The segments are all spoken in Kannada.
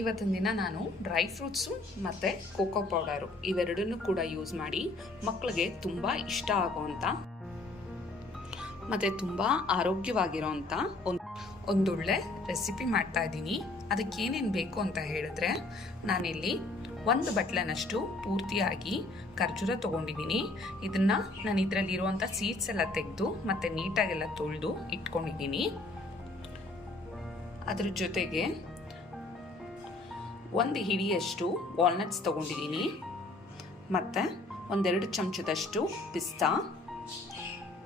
ಇವತ್ತಿನ ದಿನ ನಾನು ಡ್ರೈ ಫ್ರೂಟ್ಸು ಮತ್ತು ಕೋಕೋ ಪೌಡರು ಇವೆರಡನ್ನೂ ಕೂಡ ಯೂಸ್ ಮಾಡಿ ಮಕ್ಕಳಿಗೆ ತುಂಬ ಇಷ್ಟ ಆಗುವಂಥ ಮತ್ತು ತುಂಬ ಆರೋಗ್ಯವಾಗಿರೋವಂಥ ಒಂದೊಳ್ಳೆ ರೆಸಿಪಿ ಮಾಡ್ತಾ ಇದ್ದೀನಿ. ಅದಕ್ಕೆ ಏನೇನು ಬೇಕು ಅಂತ ಹೇಳಿದ್ರೆ, ನಾನಿಲ್ಲಿ 1 ಬಟ್ಲನಷ್ಟು ಪೂರ್ತಿಯಾಗಿ ಖರ್ಜೂರ ತೊಗೊಂಡಿದ್ದೀನಿ. ಇದನ್ನು ನಾನು ಇದರಲ್ಲಿರುವಂಥ ಸೀಡ್ಸ್ ಎಲ್ಲ ತೆಗೆದು ಮತ್ತು ನೀಟಾಗೆಲ್ಲ ತೊಳೆದು ಇಟ್ಕೊಂಡಿದ್ದೀನಿ. ಅದ್ರ ಜೊತೆಗೆ 1 ಹಿಡಿಯಷ್ಟು ವಾಲ್ನಟ್ಸ್ ತೊಗೊಂಡಿದ್ದೀನಿ ಮತ್ತು 1-2 ಚಮಚದಷ್ಟು ಪಿಸ್ತಾ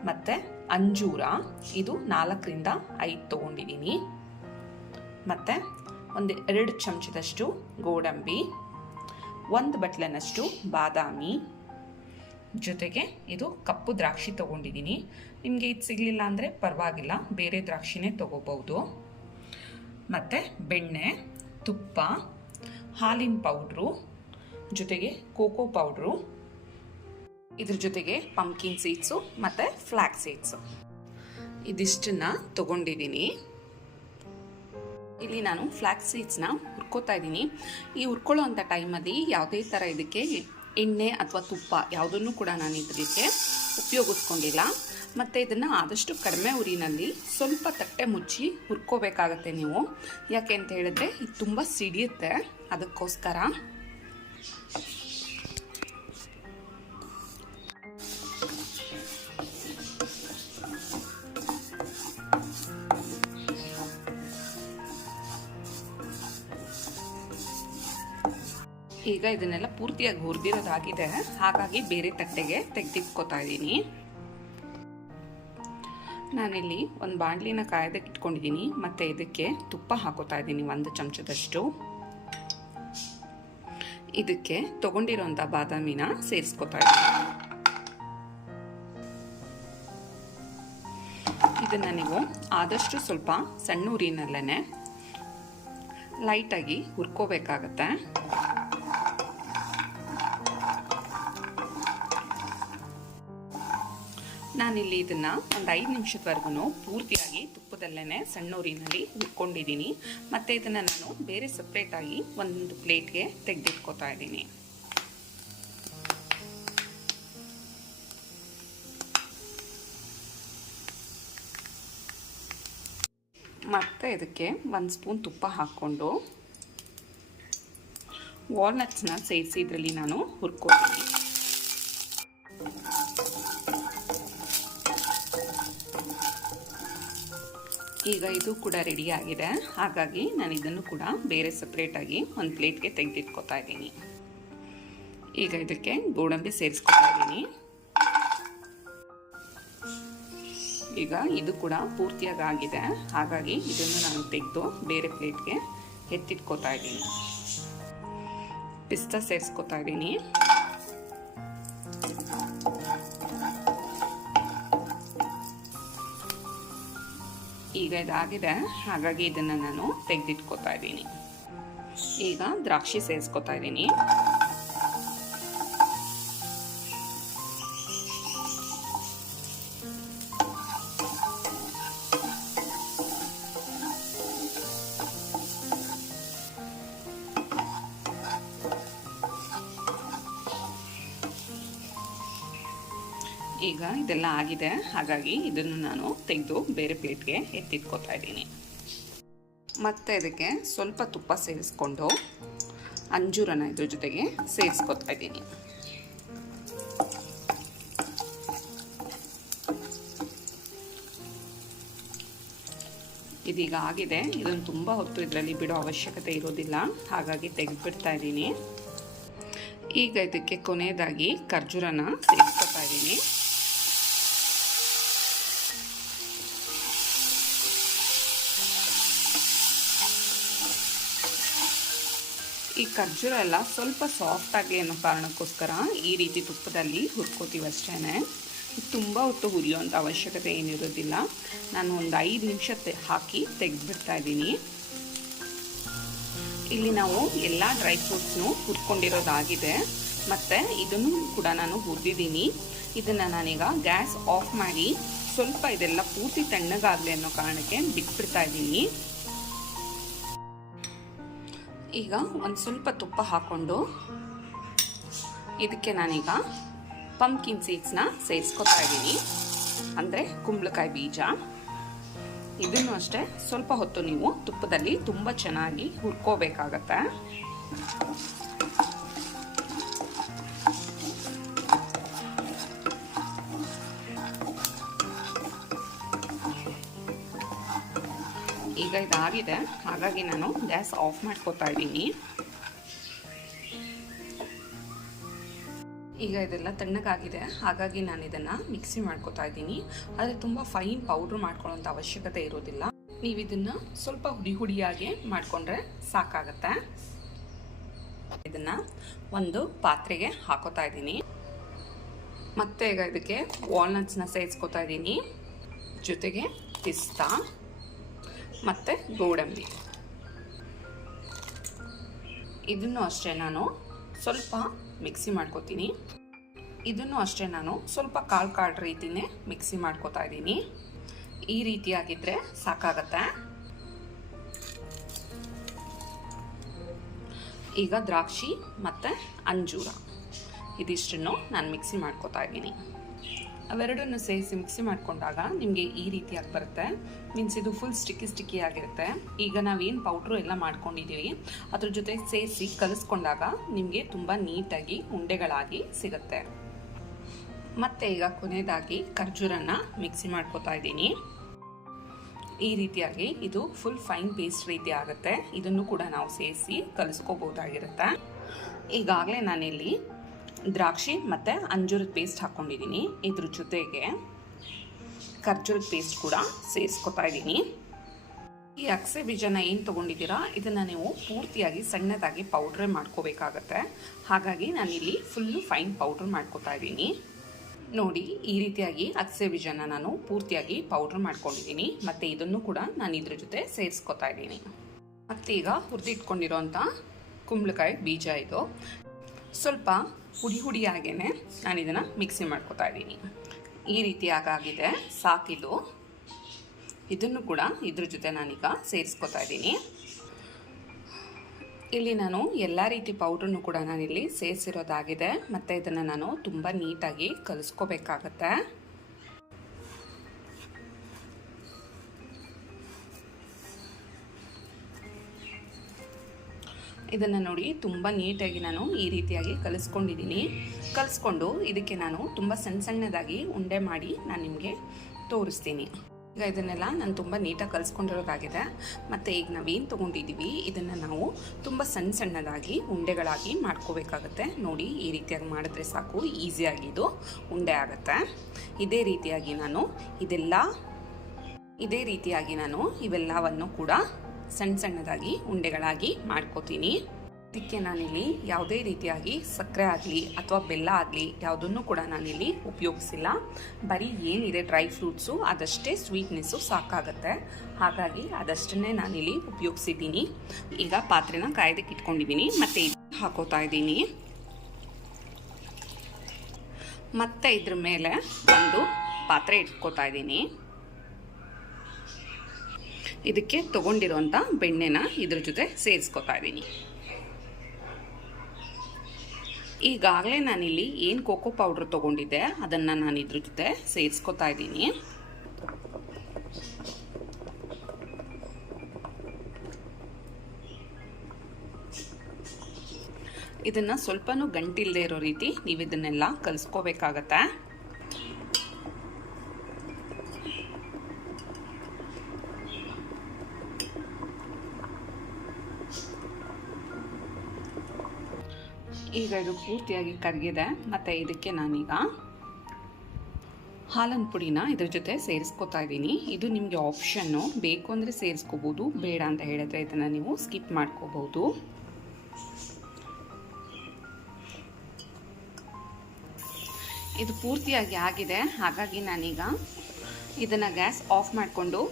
ಮತ್ತು ಅಂಜೂರ, ಇದು 4ರಿಂದ 5 ತೊಗೊಂಡಿದ್ದೀನಿ ಮತ್ತು 1-2 ಚಮಚದಷ್ಟು ಗೋಡಂಬಿ, 1 ಬಟ್ಲನಷ್ಟು ಬಾದಾಮಿ, ಜೊತೆಗೆ ಇದು ಕಪ್ಪು ದ್ರಾಕ್ಷಿ ತೊಗೊಂಡಿದ್ದೀನಿ. ನಿಮಗೆ ಇದು ಸಿಗಲಿಲ್ಲ ಅಂದರೆ ಪರವಾಗಿಲ್ಲ, ಬೇರೆ ದ್ರಾಕ್ಷಿನೇ ತೊಗೋಬೋದು. ಮತ್ತು ಬೆಣ್ಣೆ, ತುಪ್ಪ, ಹಾಲಿನ ಪೌಡ್ರು, ಜೊತೆಗೆ ಕೋಕೋ ಪೌಡ್ರು, ಇದ್ರ ಜೊತೆಗೆ ಪಂಪ್ಕಿನ್ ಸೀಡ್ಸು ಮತ್ತು ಫ್ಲ್ಯಾಕ್ಸ್ ಸೀಡ್ಸು, ಇದಿಷ್ಟನ್ನು ತೊಗೊಂಡಿದ್ದೀನಿ. ಇಲ್ಲಿ ನಾನು ಫ್ಲ್ಯಾಕ್ಸ್ ಸೀಡ್ಸ್ನ ಹುರ್ಕೋತಾ ಇದ್ದೀನಿ. ಈ ಹುರ್ಕೊಳ್ಳೋ ಅಂಥ ಟೈಮಲ್ಲಿ ಯಾವುದೇ ಥರ ಇದಕ್ಕೆ ಎಣ್ಣೆ ಅಥವಾ ತುಪ್ಪ ಯಾವುದನ್ನು ಕೂಡ ನಾನು ಇದಕ್ಕೆ ಉಪಯೋಗಿಸ್ಕೊಂಡಿಲ್ಲ. ಮತ್ತು ಇದನ್ನು ಆದಷ್ಟು ಕಡಿಮೆ ಉರಿನಲ್ಲಿ ಸ್ವಲ್ಪ ತಟ್ಟೆ ಮುಚ್ಚಿ ಹುರ್ಕೋಬೇಕಾಗತ್ತೆ ನೀವು. ಯಾಕೆ ಅಂತ ಹೇಳಿದ್ರೆ ಇದು ತುಂಬ ಸಿಡಿಯುತ್ತೆ, ಅದಕ್ಕೋಸ್ಕರ. ಈಗ ಇದನ್ನೆಲ್ಲ ಪೂರ್ತಿಯಾಗಿ ಹುರಿದಿರೋದಾಗಿದೆ, ಹಾಗಾಗಿ ಬೇರೆ ತಟ್ಟೆಗೆ ತೆಗೆದಿಟ್ಕೋತಾ ಇದ್ದೀನಿ. ನಾನಿಲ್ಲಿ ಒಂದು ಬಾಣಲಿನ ಕಾಯೋದಕ್ಕೆ ಇಟ್ಕೊಂಡಿದ್ದೀನಿ ಮತ್ತು ಇದಕ್ಕೆ ತುಪ್ಪ ಹಾಕೋತಾ ಇದ್ದೀನಿ 1 ಚಮಚದಷ್ಟು. ಇದಕ್ಕೆ ತೊಗೊಂಡಿರೋಂಥ ಬಾದಾಮಿನ ಸೇರಿಸ್ಕೋತಾ ಇದ್ದೀನಿ. ಇದನ್ನು ನೀವು ಆದಷ್ಟು ಸ್ವಲ್ಪ ಸಣ್ಣ ಉರಿನಲ್ಲೇ ಲೈಟಾಗಿ ಹುರ್ಕೋಬೇಕಾಗತ್ತೆ. ನಾನಿಲ್ಲಿ ಇದನ್ನು ಒಂದು 5 ನಿಮಿಷದವರೆಗೂ ಪೂರ್ತಿಯಾಗಿ ತುಪ್ಪದಲ್ಲೇ ಸಣ್ಣ ಉರಿನಲ್ಲಿ ಹುರ್ಕೊಂಡಿದ್ದೀನಿ. ಮತ್ತು ಇದನ್ನು ನಾನು ಬೇರೆ ಸಪ್ರೇಟಾಗಿ ಒಂದು ಪ್ಲೇಟ್ಗೆ ತೆಗೆದಿಟ್ಕೋತಾ ಇದ್ದೀನಿ. ಮತ್ತು ಇದಕ್ಕೆ 1 ಸ್ಪೂನ್ ತುಪ್ಪ ಹಾಕ್ಕೊಂಡು ವಾಲ್ನಟ್ಸ್ನ ಸೇರಿಸಿ ಇದರಲ್ಲಿ ನಾನು ಹುರ್ಕೊತೀನಿ. ಈಗ ಇದು ಕೂಡ ರೆಡಿ ಆಗಿದೆ, ಹಾಗಾಗಿ ನಾನು ಇದನ್ನು ಕೂಡ ಬೇರೆ ಸಪ್ರೇಟಾಗಿ ಒಂದು ಪ್ಲೇಟ್ಗೆ ತೆಗೆದಿಟ್ಕೋತಾ ಇದ್ದೀನಿ. ಈಗ ಇದಕ್ಕೆ ಗೋಡಂಬಿ ಸೇರಿಸ್ಕೊತಾ ಇದ್ದೀನಿ. ಈಗ ಇದು ಕೂಡ ಪೂರ್ತಿಯಾಗಿ ಆಗಿದೆ, ಹಾಗಾಗಿ ಇದನ್ನು ನಾನು ತೆಗೆದು ಬೇರೆ ಪ್ಲೇಟ್ಗೆ ಎತ್ತಿಟ್ಕೋತಾ ಇದ್ದೀನಿ. ಪಿಸ್ತಾ ಸೇರಿಸ್ಕೊತಾ ಇದ್ದೀನಿ. ಈಗ ಇದಾಗಿದೆ, ಹಾಗಾಗಿ ಇದನ್ನು ನಾನು ತೆಗೆದಿಟ್ಕೋತಾ ಇದ್ದೀನಿ. ಈಗ ದ್ರಾಕ್ಷಿ ಸೇರಿಸ್ಕೊತಾ ಇದ್ದೀನಿ. ಈಗ ಇದೆಲ್ಲ ಆಗಿದೆ, ಹಾಗಾಗಿ ಇದನ್ನು ನಾನು ತೆಗೆದು ಬೇರೆ ಪ್ಲೇಟ್ಗೆ ಎತ್ತಿಟ್ಕೋತಾ ಇದ್ದೀನಿ. ಮತ್ತು ಇದಕ್ಕೆ ಸ್ವಲ್ಪ ತುಪ್ಪ ಸೇರಿಸ್ಕೊಂಡು ಅಂಜೂರನ ಇದ್ರ ಜೊತೆಗೆ ಸೇರಿಸ್ಕೊತಾ ಇದ್ದೀನಿ. ಇದೀಗ ಆಗಿದೆ. ಇದನ್ನು ತುಂಬ ಹೊತ್ತು ಇದರಲ್ಲಿ ಬಿಡೋ ಅವಶ್ಯಕತೆ ಇರೋದಿಲ್ಲ, ಹಾಗಾಗಿ ತೆಗೆದುಬಿಡ್ತಾ ಇದ್ದೀನಿ. ಈಗ ಇದಕ್ಕೆ ಕೊನೆಯದಾಗಿ ಖರ್ಜೂರನ ಸೇರಿಸ್ಕೊತಾ ಇದ್ದೀನಿ. ಈ ಖರ್ಜೂರ ಎಲ್ಲ ಸ್ವಲ್ಪ ಸಾಫ್ಟಾಗಿ ಅನ್ನೋ ಕಾರಣಕ್ಕೋಸ್ಕರ ಈ ರೀತಿ ತುಪ್ಪದಲ್ಲಿ ಹುರ್ಕೋತೀವಿ ಅಷ್ಟೇ. ತುಂಬ ಹೊತ್ತು ಹುರಿಯೋಂಥ ಅವಶ್ಯಕತೆ ಏನಿರೋದಿಲ್ಲ. ನಾನು ಒಂದು 5 ನಿಮಿಷ ಹಾಕಿ ತೆಗೆದುಬಿಡ್ತಾ ಇದ್ದೀನಿ. ಇಲ್ಲಿ ನಾವು ಎಲ್ಲ ಡ್ರೈ ಫ್ರೂಟ್ಸ್ನು ಹುರ್ಕೊಂಡಿರೋದಾಗಿದೆ ಮತ್ತು ಇದನ್ನು ಕೂಡ ನಾನು ಹುರಿದಿದ್ದೀನಿ. ಇದನ್ನು ನಾನೀಗ ಗ್ಯಾಸ್ ಆಫ್ ಮಾಡಿ ಸ್ವಲ್ಪ ಇದೆಲ್ಲ ಪೂರ್ತಿ ತಣ್ಣಗಾಗಲಿ ಅನ್ನೋ ಕಾರಣಕ್ಕೆ ಬಿಟ್ಬಿಡ್ತಾ ಇದ್ದೀನಿ. ಈಗ ಒಂದು ಸ್ವಲ್ಪ ತುಪ್ಪ ಹಾಕ್ಕೊಂಡು ಇದಕ್ಕೆ ನಾನೀಗ ಪಂಪ್ಕಿನ್ ಸೀಡ್ಸ್ನ ಸೇರಿಸ್ಕೊತಾ ಇದ್ದೀನಿ, ಅಂದರೆ ಕುಂಬಳಕಾಯಿ ಬೀಜ. ಇದನ್ನು ಅಷ್ಟೇ ಸ್ವಲ್ಪ ಹೊತ್ತು ನೀವು ತುಪ್ಪದಲ್ಲಿ ತುಂಬ ಚೆನ್ನಾಗಿ ಹುರ್ಕೋಬೇಕಾಗತ್ತೆ. ಈಗ ಇದಾಗಿದೆ, ಹಾಗಾಗಿ ನಾನು ಗ್ಯಾಸ್ ಆಫ್ ಮಾಡ್ಕೋತಾ ಇದ್ದೀನಿ. ಈಗ ಇದೆಲ್ಲ ತಣ್ಣಗಾಗಿದೆ, ಹಾಗಾಗಿ ನಾನು ಇದನ್ನು ಮಿಕ್ಸಿ ಮಾಡ್ಕೋತಾ ಇದ್ದೀನಿ. ಆದರೆ ತುಂಬ ಫೈನ್ ಪೌಡ್ರ್ ಮಾಡ್ಕೊಳ್ಳೋಂಥ ಅವಶ್ಯಕತೆ ಇರೋದಿಲ್ಲ. ನೀವು ಇದನ್ನು ಸ್ವಲ್ಪ ಹುಡಿಯಾಗಿ ಮಾಡಿಕೊಂಡ್ರೆ ಸಾಕಾಗತ್ತೆ. ಇದನ್ನು ಒಂದು ಪಾತ್ರೆಗೆ ಹಾಕೋತಾ ಇದ್ದೀನಿ. ಮತ್ತೆ ಈಗ ಇದಕ್ಕೆ ವಾಲ್ನಟ್ಸ್ನ ಸೇರಿಸ್ಕೋತಾ ಇದ್ದೀನಿ, ಜೊತೆಗೆ ಪಿಸ್ತಾ ಮತ್ತು ಗೋಡಂಬಿ. ಇದನ್ನು ಅಷ್ಟೇ ನಾನು ಸ್ವಲ್ಪ ಮಿಕ್ಸಿ ಮಾಡ್ಕೋತೀನಿ. ಇದನ್ನು ಅಷ್ಟೇ ನಾನು ಸ್ವಲ್ಪ ಕಾಳು ರೀತಿಯೇ ಮಿಕ್ಸಿ ಮಾಡ್ಕೋತಾ ಇದ್ದೀನಿ. ಈ ರೀತಿಯಾಗಿದ್ದರೆ ಸಾಕಾಗತ್ತೆ. ಈಗ ದ್ರಾಕ್ಷಿ ಮತ್ತು ಅಂಜೂರ ಇದಿಷ್ಟನ್ನು ನಾನು ಮಿಕ್ಸಿ ಮಾಡ್ಕೋತಾ ಇದ್ದೀನಿ. ಅವೆರಡನ್ನು ಸೇರಿಸಿ ಮಿಕ್ಸಿ ಮಾಡಿಕೊಂಡಾಗ ನಿಮಗೆ ಈ ರೀತಿಯಾಗಿ ಬರುತ್ತೆ. ಮೀನ್ಸ್ ಇದು ಫುಲ್ ಸ್ಟಿಕ್ಕಿ ಆಗಿರುತ್ತೆ. ಈಗ ನಾವೇನು ಪೌಡ್ರು ಎಲ್ಲ ಮಾಡ್ಕೊಂಡಿದ್ದೀವಿ ಅದ್ರ ಜೊತೆ ಸೇರಿಸಿ ಕಲಿಸ್ಕೊಂಡಾಗ ನಿಮಗೆ ತುಂಬ ನೀಟಾಗಿ ಉಂಡೆಗಳಾಗಿ ಸಿಗುತ್ತೆ. ಮತ್ತು ಈಗ ಕೊನೆಯದಾಗಿ ಖರ್ಜೂರನ್ನ ಮಿಕ್ಸಿ ಮಾಡ್ಕೋತಾ ಇದ್ದೀನಿ. ಈ ರೀತಿಯಾಗಿ ಇದು ಫುಲ್ ಫೈನ್ ಪೇಸ್ಟ್ ರೀತಿ ಆಗುತ್ತೆ. ಇದನ್ನು ಕೂಡ ನಾವು ಸೇರಿಸಿ ಕಲಿಸ್ಕೋಬೋದಾಗಿರುತ್ತೆ. ಈಗಾಗಲೇ ನಾನಿಲ್ಲಿ ದ್ರಾಕ್ಷಿ ಮತ್ತು ಅಂಜೂರದ ಪೇಸ್ಟ್ ಹಾಕ್ಕೊಂಡಿದ್ದೀನಿ. ಇದ್ರ ಜೊತೆಗೆ ಖರ್ಜೂರದ ಪೇಸ್ಟ್ ಕೂಡ ಸೇರಿಸ್ಕೊತಾ ಇದ್ದೀನಿ. ಈ ಅಗಸೆ ಬೀಜನ ಏನು ತೊಗೊಂಡಿದ್ದೀರಾ ಇದನ್ನು ನೀವು ಪೂರ್ತಿಯಾಗಿ ಸಣ್ಣದಾಗಿ ಪೌಡ್ರೇ ಮಾಡ್ಕೋಬೇಕಾಗತ್ತೆ. ಹಾಗಾಗಿ ನಾನಿಲ್ಲಿ ಫುಲ್ಲು ಫೈನ್ ಪೌಡ್ರ್ ಮಾಡ್ಕೋತಾ ಇದ್ದೀನಿ. ನೋಡಿ, ಈ ರೀತಿಯಾಗಿ ಅಗಸೆ ಬೀಜನ ನಾನು ಪೂರ್ತಿಯಾಗಿ ಪೌಡ್ರ್ ಮಾಡ್ಕೊಂಡಿದ್ದೀನಿ. ಮತ್ತು ಇದನ್ನು ಕೂಡ ನಾನು ಇದ್ರ ಜೊತೆ ಸೇರಿಸ್ಕೊತಾ ಇದ್ದೀನಿ. ಮತ್ತು ಈಗ ಹುರಿದಿಟ್ಕೊಂಡಿರೋಂಥ ಕುಂಬಳಕಾಯಿ ಬೀಜ ಇದು ಸ್ವಲ್ಪ ಹುಡಿಯಾಗೇ ನಾನು ಇದನ್ನು ಮಿಕ್ಸಿ ಮಾಡ್ಕೋತಾ ಇದ್ದೀನಿ. ಈ ರೀತಿಯಾಗಿದೆ, ಸಾಕಿದು. ಇದನ್ನು ಕೂಡ ಇದ್ರ ಜೊತೆ ನಾನೀಗ ಸೇರಿಸ್ಕೊತಾ ಇದ್ದೀನಿ. ಇಲ್ಲಿ ನಾನು ಎಲ್ಲ ರೀತಿ ಪೌಡ್ರನ್ನು ಕೂಡ ನಾನಿಲ್ಲಿ ಸೇರಿಸಿರೋದಾಗಿದೆ. ಮತ್ತು ಇದನ್ನು ನಾನು ತುಂಬ ನೀಟಾಗಿ ಕಲಿಸ್ಕೋಬೇಕಾಗತ್ತೆ. ಇದನ್ನು ನೋಡಿ, ತುಂಬ ನೀಟಾಗಿ ನಾನು ಈ ರೀತಿಯಾಗಿ ಕಲಿಸ್ಕೊಂಡಿದ್ದೀನಿ. ಕಲಿಸ್ಕೊಂಡು ಇದಕ್ಕೆ ನಾನು ತುಂಬ ಸಣ್ಣದಾಗಿ ಉಂಡೆ ಮಾಡಿ ನಾನು ನಿಮಗೆ ತೋರಿಸ್ತೀನಿ. ಈಗ ಇದನ್ನೆಲ್ಲ ನಾನು ತುಂಬ ನೀಟಾಗಿ ಕಲಿಸ್ಕೊಂಡಿರೋದಾಗಿದೆ. ಮತ್ತು ಈಗ ನಾವೇನು ತೊಗೊಂಡಿದ್ದೀವಿ ಇದನ್ನು ನಾವು ತುಂಬ ಸಣ್ಣದಾಗಿ ಉಂಡೆಗಳಾಗಿ ಮಾಡ್ಕೋಬೇಕಾಗತ್ತೆ. ನೋಡಿ, ಈ ರೀತಿಯಾಗಿ ಮಾಡಿದ್ರೆ ಸಾಕು, ಈಸಿಯಾಗಿ ಇದು ಉಂಡೆ ಆಗುತ್ತೆ. ಇದೇ ರೀತಿಯಾಗಿ ನಾನು ಇವೆಲ್ಲವನ್ನು ಕೂಡ ಸಣ್ಣದಾಗಿ ಉಂಡೆಗಳಾಗಿ ಮಾಡ್ಕೋತೀನಿ. ಇದಕ್ಕೆ ನಾನಿಲ್ಲಿ ಯಾವುದೇ ರೀತಿಯಾಗಿ ಸಕ್ಕರೆ ಆಗಲಿ ಅಥವಾ ಬೆಲ್ಲ ಆಗಲಿ ಯಾವುದನ್ನು ಕೂಡ ನಾನಿಲ್ಲಿ ಉಪಯೋಗಿಸಿಲ್ಲ. ಬರೀ ಏನಿದೆ ಡ್ರೈ ಫ್ರೂಟ್ಸು ಅದಷ್ಟೇ ಸ್ವೀಟ್ನೆಸ್ಸು ಸಾಕಾಗತ್ತೆ. ಹಾಗಾಗಿ ಅದಷ್ಟನ್ನೇ ನಾನಿಲ್ಲಿ ಉಪಯೋಗಿಸಿದ್ದೀನಿ. ಈಗ ಪಾತ್ರೆನ ಕಾಯ್ದಕ್ಕೆ ಇಟ್ಕೊಂಡಿದ್ದೀನಿ. ಮತ್ತು ಹಾಕೋತಾ ಇದ್ದೀನಿ. ಮತ್ತು ಇದ್ರ ಮೇಲೆ ಒಂದು ಪಾತ್ರೆ ಇಟ್ಕೋತಾ ಇದ್ದೀನಿ. ಇದಕ್ಕೆ ತೊಗೊಂಡಿರೋಂಥ ಬೆಣ್ಣೆನ ಇದ್ರ ಜೊತೆ ಸೇರಿಸ್ಕೊತಾ ಇದ್ದೀನಿ. ಈಗಾಗಲೇ ನಾನಿಲ್ಲಿ ಏನು ಕೋಕೋ ಪೌಡ್ರ್ ತೊಗೊಂಡಿದ್ದೆ ಅದನ್ನು ನಾನು ಇದ್ರ ಜೊತೆ ಸೇರಿಸ್ಕೊತಾ ಇದ್ದೀನಿ. ಇದನ್ನು ಸ್ವಲ್ಪನೂ ಗಂಟಿಲ್ಲದೆ ಇರೋ ರೀತಿ ನೀವು ಇದನ್ನೆಲ್ಲ ಕಲಿಸ್ಕೋಬೇಕಾಗತ್ತೆ. ಈಗ ಇದು ಪೂರ್ತಿಯಾಗಿ ಕರಗಿದೆ. ಮತ್ತು ಇದಕ್ಕೆ ನಾನೀಗ ಹಾಲಿನ ಪುಡಿನ ಇದ್ರ ಜೊತೆ ಸೇರಿಸ್ಕೊತಾ ಇದ್ದೀನಿ. ಇದು ನಿಮಗೆ ಆಪ್ಷನ್ನು, ಬೇಕು ಅಂದರೆ ಸೇರಿಸ್ಕೋಬೋದು, ಬೇಡ ಅಂತ ಹೇಳಿದ್ರೆ ಇದನ್ನು ನೀವು ಸ್ಕಿಪ್ ಮಾಡ್ಕೋಬಹುದು. ಇದು ಪೂರ್ತಿಯಾಗಿ ಆಗಿದೆ, ಹಾಗಾಗಿ ನಾನೀಗ ಇದನ್ನು ಗ್ಯಾಸ್ ಆಫ್ ಮಾಡಿಕೊಂಡು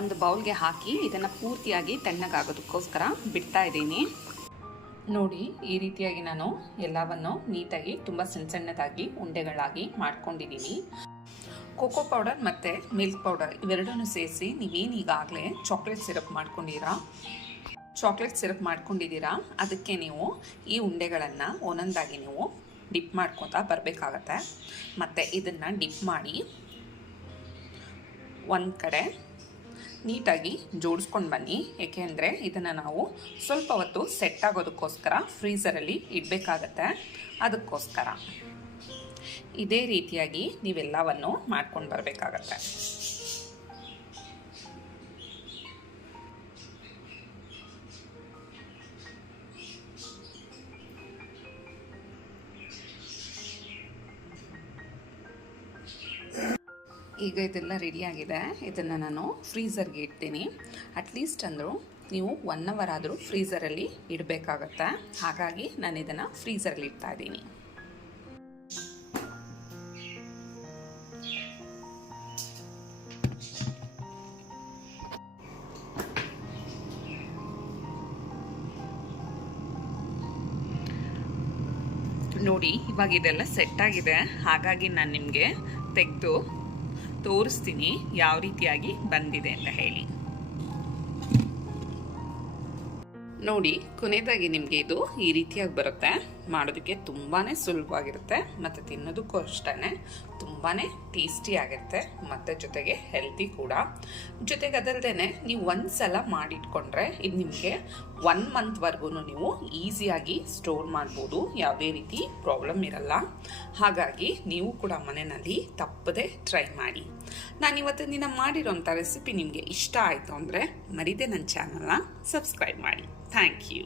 ಒಂದು ಬೌಲ್ಗೆ ಹಾಕಿ ಇದನ್ನು ಪೂರ್ತಿಯಾಗಿ ತಣ್ಣಗಾಗೋದಕ್ಕೋಸ್ಕರ ಬಿಡ್ತಾ ಇದ್ದೀನಿ. ನೋಡಿ, ಈ ರೀತಿಯಾಗಿ ನಾನು ಎಲ್ಲವನ್ನು ನೀಟಾಗಿ ತುಂಬ ಸಣ್ಣದಾಗಿ ಉಂಡೆಗಳಾಗಿ ಮಾಡ್ಕೊಂಡಿದ್ದೀನಿ. ಕೋಕೋ ಪೌಡರ್ ಮತ್ತು ಮಿಲ್ಕ್ ಪೌಡರ್ ಇವೆರಡನ್ನು ಸೇರಿಸಿ ನೀವೇನು ಈಗಾಗಲೇ ಚಾಕ್ಲೇಟ್ ಸಿರಪ್ ಮಾಡ್ಕೊಂಡಿರಾ ಚಾಕ್ಲೇಟ್ ಸಿರಪ್ ಮಾಡ್ಕೊಂಡಿದ್ದೀರಾ, ಅದಕ್ಕೆ ನೀವು ಈ ಉಂಡೆಗಳನ್ನು ಒಂದೊಂದಾಗಿ ನೀವು ಡಿಪ್ ಮಾಡ್ಕೊತಾ ಬರಬೇಕಾಗತ್ತೆ. ಮತ್ತು ಇದನ್ನು ಡಿಪ್ ಮಾಡಿ ಒಂದು ಕಡೆ ನೀಟಾಗಿ ಜೋಡಿಸ್ಕೊಂಡು ಬನ್ನಿ. ಏಕೆಂದರೆ ಇದನ್ನು ನಾವು ಸ್ವಲ್ಪ ಹೊತ್ತು ಸೆಟ್ ಆಗೋದಕ್ಕೋಸ್ಕರ ಫ್ರೀಝರಲ್ಲಿ ಇಡಬೇಕಾಗತ್ತೆ. ಅದಕ್ಕೋಸ್ಕರ ಇದೇ ರೀತಿಯಾಗಿ ನೀವೆಲ್ಲವನ್ನು ಮಾಡ್ಕೊಂಡು ಬರಬೇಕಾಗತ್ತೆ. ಈಗ ಇದೆಲ್ಲ ರೆಡಿಯಾಗಿದೆ. ಇದನ್ನು ನಾನು ಫ್ರೀಝರ್ಗೆ ಇಡ್ತೀನಿ. ಅಟ್ಲೀಸ್ಟ್ ಅಂದರೂ ನೀವು 1 ಅವರ್ ಆದರೂ ಫ್ರೀಝರಲ್ಲಿ ಇಡಬೇಕಾಗತ್ತೆ. ಹಾಗಾಗಿ ನಾನು ಇದನ್ನು ಫ್ರೀಝರಲ್ಲಿ ಇಡ್ತಾ ಇದ್ದೀನಿ. ನೋಡಿ, ಇವಾಗ ಇದೆಲ್ಲ ಸೆಟ್ ಆಗಿದೆ. ಹಾಗಾಗಿ ನಾನು ನಿಮಗೆ ತೆಗೆದು ತೋರಿಸ್ತೀನಿ ಯಾವ ರೀತಿಯಾಗಿ ಬಂದಿದೆ ಅಂತ ಹೇಳಿ. ನೋಡಿ, ಕೊನೆಯದಾಗಿ ನಿಮಗೆ ಇದು ಈ ರೀತಿಯಾಗಿ ಬರುತ್ತೆ. ಮಾಡೋದಕ್ಕೆ ತುಂಬಾ ಸುಲಭವಾಗಿರುತ್ತೆ ಮತ್ತು ತಿನ್ನೋದಕ್ಕೂ ಅಷ್ಟೇ ತುಂಬಾ ಟೇಸ್ಟಿಯಾಗಿರುತ್ತೆ ಮತ್ತು ಜೊತೆಗೆ ಹೆಲ್ತಿ ಕೂಡ. ಜೊತೆಗೆ ಅದಲ್ಲದೆ ನೀವು ಒಂದು ಸಲ ಮಾಡಿಟ್ಕೊಂಡ್ರೆ ಇದು ನಿಮಗೆ 1 ಮಂತ್ವರೆಗೂ ನೀವು ಈಸಿಯಾಗಿ ಸ್ಟೋರ್ ಮಾಡ್ಬೋದು. ಯಾವುದೇ ರೀತಿ ಪ್ರಾಬ್ಲಮ್ ಇರಲ್ಲ. ಹಾಗಾಗಿ ನೀವು ಕೂಡ ಮನೆಯಲ್ಲಿ ತಪ್ಪದೆ ಟ್ರೈ ಮಾಡಿ. ನಾನು ಇವತ್ತಿನ ದಿನ ಮಾಡಿರೋಂಥ ರೆಸಿಪಿ ನಿಮಗೆ ಇಷ್ಟ ಆಯಿತು ಅಂದರೆ ಮರೀದೆ ನನ್ನ ಚಾನಲ್ನ ಸಬ್ಸ್ಕ್ರೈಬ್ ಮಾಡಿ. Thank you.